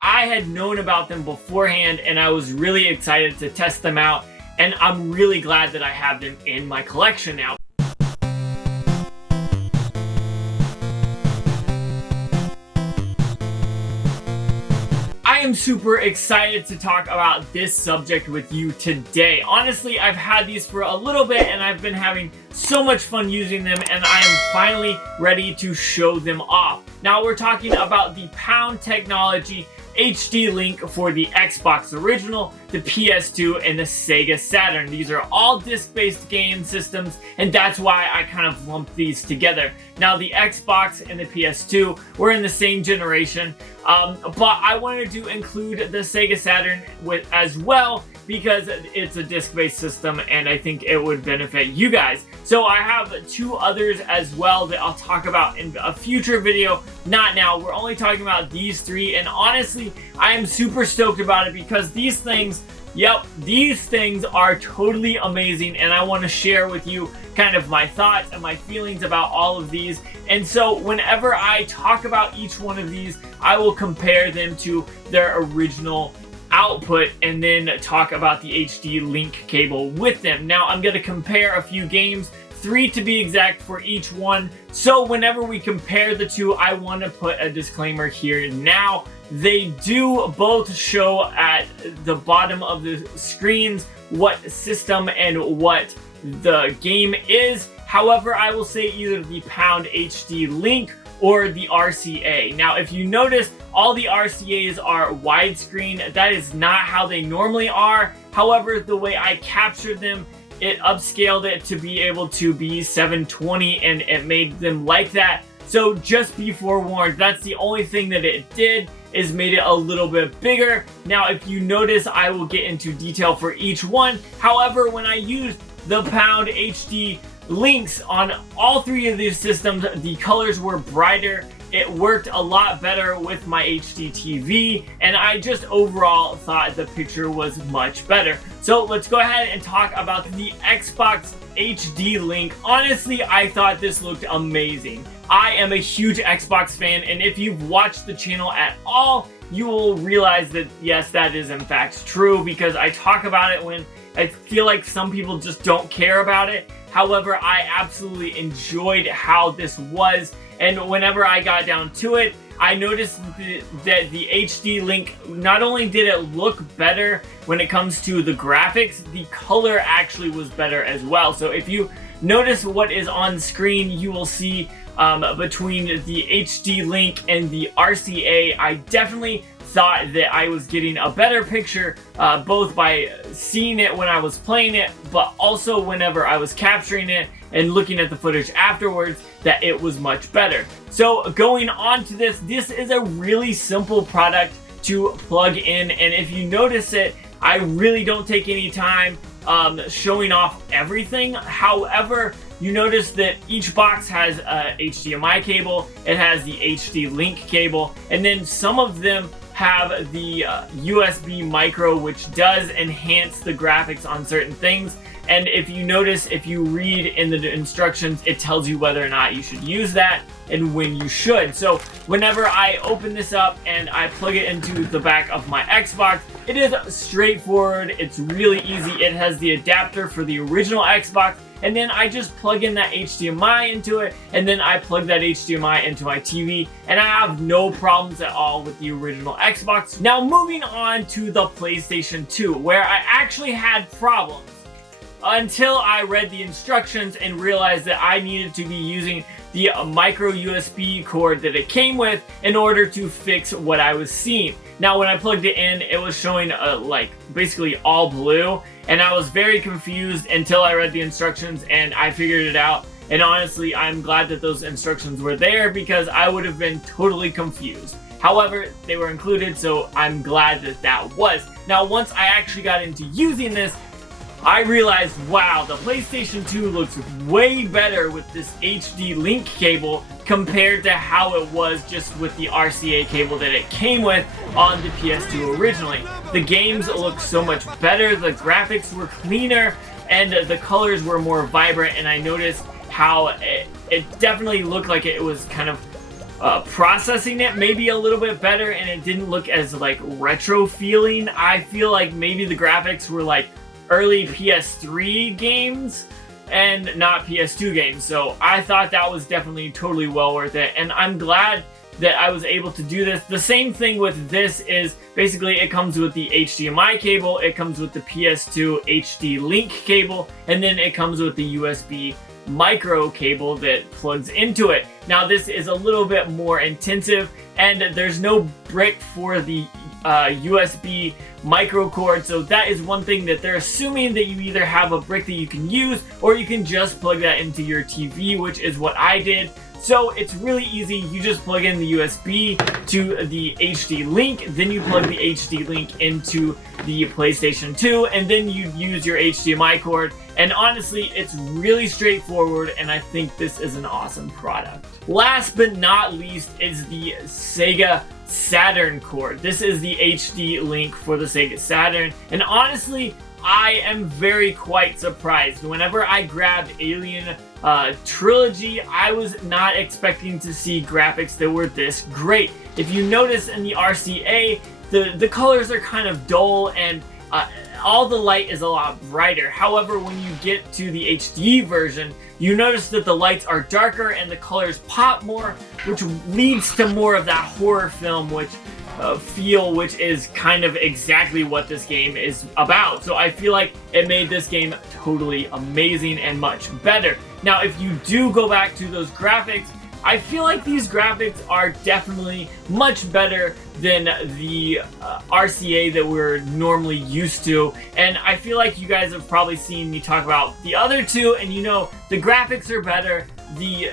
I had known about them beforehand and I was really excited to test them out, and I'm really glad that I have them in my collection now. I am super excited to talk about this subject with you today. Honestly, I've had these for a little bit and I've been having so much fun using them, and I am finally ready to show them off. Now we're talking about the Pound Technology HD Link for the Xbox Original, the PS2, and the Sega Saturn. These are all disc-based game systems, and that's why I kind of lumped these together. Now the Xbox and the PS2 were in the same generation, but I wanted to include the Sega Saturn as well because it's a disc-based system and I think it would benefit you guys. So I have two others as well that I'll talk about in a future video, not now. We're only talking about these three, and honestly, I am super stoked about it because these things, these things are totally amazing, and I want to share with you kind of my thoughts and my feelings about all of these. And so whenever I talk about each one of these, I will compare them to their original output and then talk about the HD Link cable with them. Now I'm going to compare a few games, 3 to be exact for each one. So whenever we compare the two, I want to put a disclaimer here now. They do both show at the bottom of the screens what system and what the game is. However, I will say either the Pound HD Link or the RCA. Now, if you notice, all the RCAs are widescreen. That is not how they normally are. However, the way I captured them, it upscaled it to be able to be 720, and it made them like that. So just be forewarned, that's the only thing that it did, is made it a little bit bigger. Now, if you notice, I will get into detail for each one. However, when I used the Pound HD Links on all 3 of these systems, the colors were brighter. It worked a lot better with my HD TV, and I just overall thought the picture was much better. So let's go ahead and talk about the Xbox HD Link. Honestly, I thought this looked amazing. I am a huge Xbox fan, and if you've watched the channel at all, you will realize that yes, that is in fact true, because I talk about it when I feel like some people just don't care about it. However, I absolutely enjoyed how this was, and whenever I got down to it, I noticed that the HD Link, not only did it look better when it comes to the graphics, the color actually was better as well. So if you notice what is on screen, you will see between the HD Link and the RCA, I definitely thought that I was getting a better picture, both by seeing it when I was playing it, but also whenever I was capturing it and looking at the footage afterwards, that it was much better. So going on to this is a really simple product to plug in, and if you notice it, I really don't take any time showing off everything. However, you notice that each box has a HDMI cable, it has the HD Link cable, and then some of them have the USB micro, which does enhance the graphics on certain things. And if you notice, if you read in the instructions, it tells you whether or not you should use that and when you should. So whenever I open this up and I plug it into the back of my Xbox, it is straightforward, it's really easy. It has the adapter for the original Xbox, and then I just plug in that HDMI into it, and then I plug that HDMI into my TV, and I have no problems at all with the original Xbox. Now moving on to the PlayStation 2, where I actually had problems until I read the instructions and realized that I needed to be using the micro USB cord that it came with in order to fix what I was seeing. Now when I plugged it in, it was showing like basically all blue, and I was very confused until I read the instructions and I figured it out. And honestly, I'm glad that those instructions were there because I would have been totally confused. However, they were included, so I'm glad that that was. Now once I actually got into using this, I realized, wow, the PlayStation 2 looks way better with this HD Link cable compared to how it was just with the RCA cable that it came with on the PS2 originally. The games look so much better, the graphics were cleaner, and the colors were more vibrant, and I noticed how it definitely looked like it was kind of processing it maybe a little bit better, and it didn't look as like retro feeling. I feel like maybe the graphics were like early PS3 games and not PS2 games. So I thought that was definitely totally well worth it, and I'm glad that I was able to do this. The same thing with this is basically it comes with the HDMI cable, it comes with the PS2 HD Link cable, and then it comes with the USB micro cable that plugs into it. Now this is a little bit more intensive, and there's no brick for the USB micro cord, so that is one thing that they're assuming, that you either have a brick that you can use or you can just plug that into your TV, which is what I did. So it's really easy. You just plug in the USB to the HD Link, then you plug the HD Link into the PlayStation 2, and then you use your HDMI cord. And honestly, it's really straightforward, and I think this is an awesome product. Last but not least is the Sega Saturn cord. This is the HD Link for the Sega Saturn, and honestly, I am very quite surprised. Whenever I grabbed Alien Trilogy, I was not expecting to see graphics that were this great. If you notice in the RCA, the colors are kind of dull, and all the light is a lot brighter. However, when you get to the HD version, you notice that the lights are darker and the colors pop more, which leads to more of that horror film which is kind of exactly what this game is about. So I feel like it made this game totally amazing and much better. Now, if you do go back to those graphics, I feel like these graphics are definitely much better than the RCA that we're normally used to. And I feel like you guys have probably seen me talk about the other two, and you know, the graphics are better. The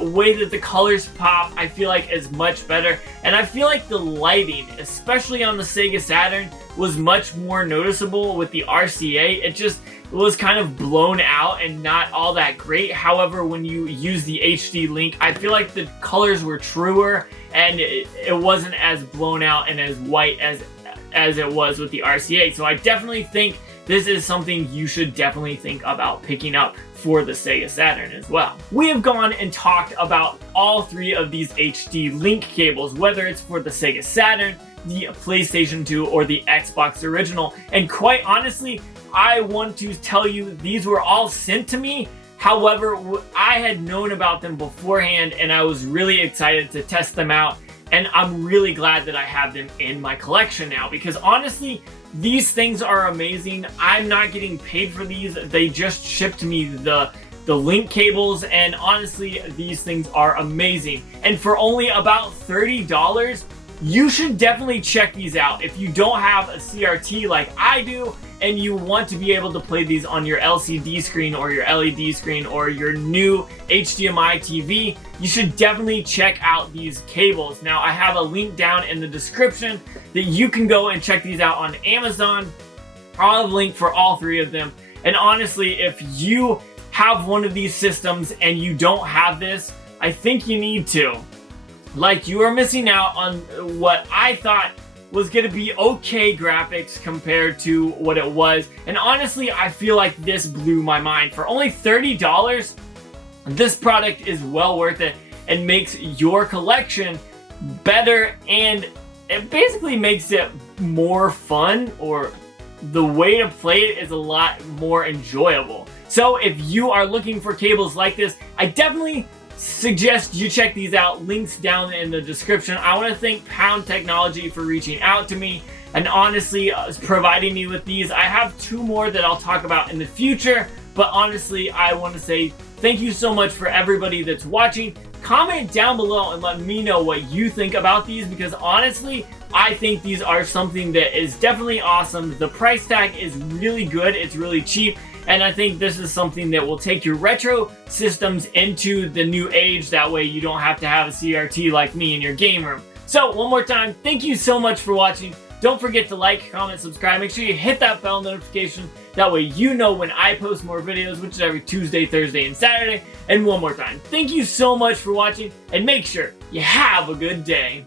way that the colors pop, I feel like, is much better. And I feel like the lighting, especially on the Sega Saturn, was much more noticeable with the RCA. It just was kind of blown out and not all that great. However, when you use the HD Link, I feel like the colors were truer, and it wasn't as blown out and as white as it was with the RCA. So I definitely think this is something you should definitely think about picking up for the Sega Saturn as well. We have gone and talked about all three of these HD Link cables, whether it's for the Sega Saturn, the PlayStation 2, or the Xbox Original. And quite honestly, I want to tell you, these were all sent to me. However, I had known about them beforehand, and I was really excited to test them out. And I'm really glad that I have them in my collection now, because honestly, these things are amazing. I'm not getting paid for these. They just shipped me the link cables, and honestly, these things are amazing. And for only about $30, you should definitely check these out. If you don't have a CRT like I do, and you want to be able to play these on your LCD screen or your LED screen or your new HDMI TV, you should definitely check out these cables. Now, I have a link down in the description that you can go and check these out on Amazon. I'll have a link for all three of them. And honestly, if you have one of these systems and you don't have this, I think you need to. Like, you are missing out on what I thought was going to be okay graphics compared to what it was. And honestly, I feel like this blew my mind. For only $30, this product is well worth it and makes your collection better, and it basically makes it more fun, or the way to play it is a lot more enjoyable. So if you are looking for cables like this, I definitely suggest you check these out. Links down in the description. I want to thank Pound Technology for reaching out to me and honestly providing me with these. I have two more that I'll talk about in the future, but honestly, I want to say thank you so much for everybody that's watching. Comment down below and let me know what you think about these, because honestly, I think these are something that is definitely awesome. The price tag is really good. It's really cheap. And I think this is something that will take your retro systems into the new age. That way you don't have to have a CRT like me in your game room. So one more time, thank you so much for watching. Don't forget to like, comment, subscribe. Make sure you hit that bell notification. That way you know when I post more videos, which is every Tuesday, Thursday, and Saturday. And one more time, thank you so much for watching, and make sure you have a good day.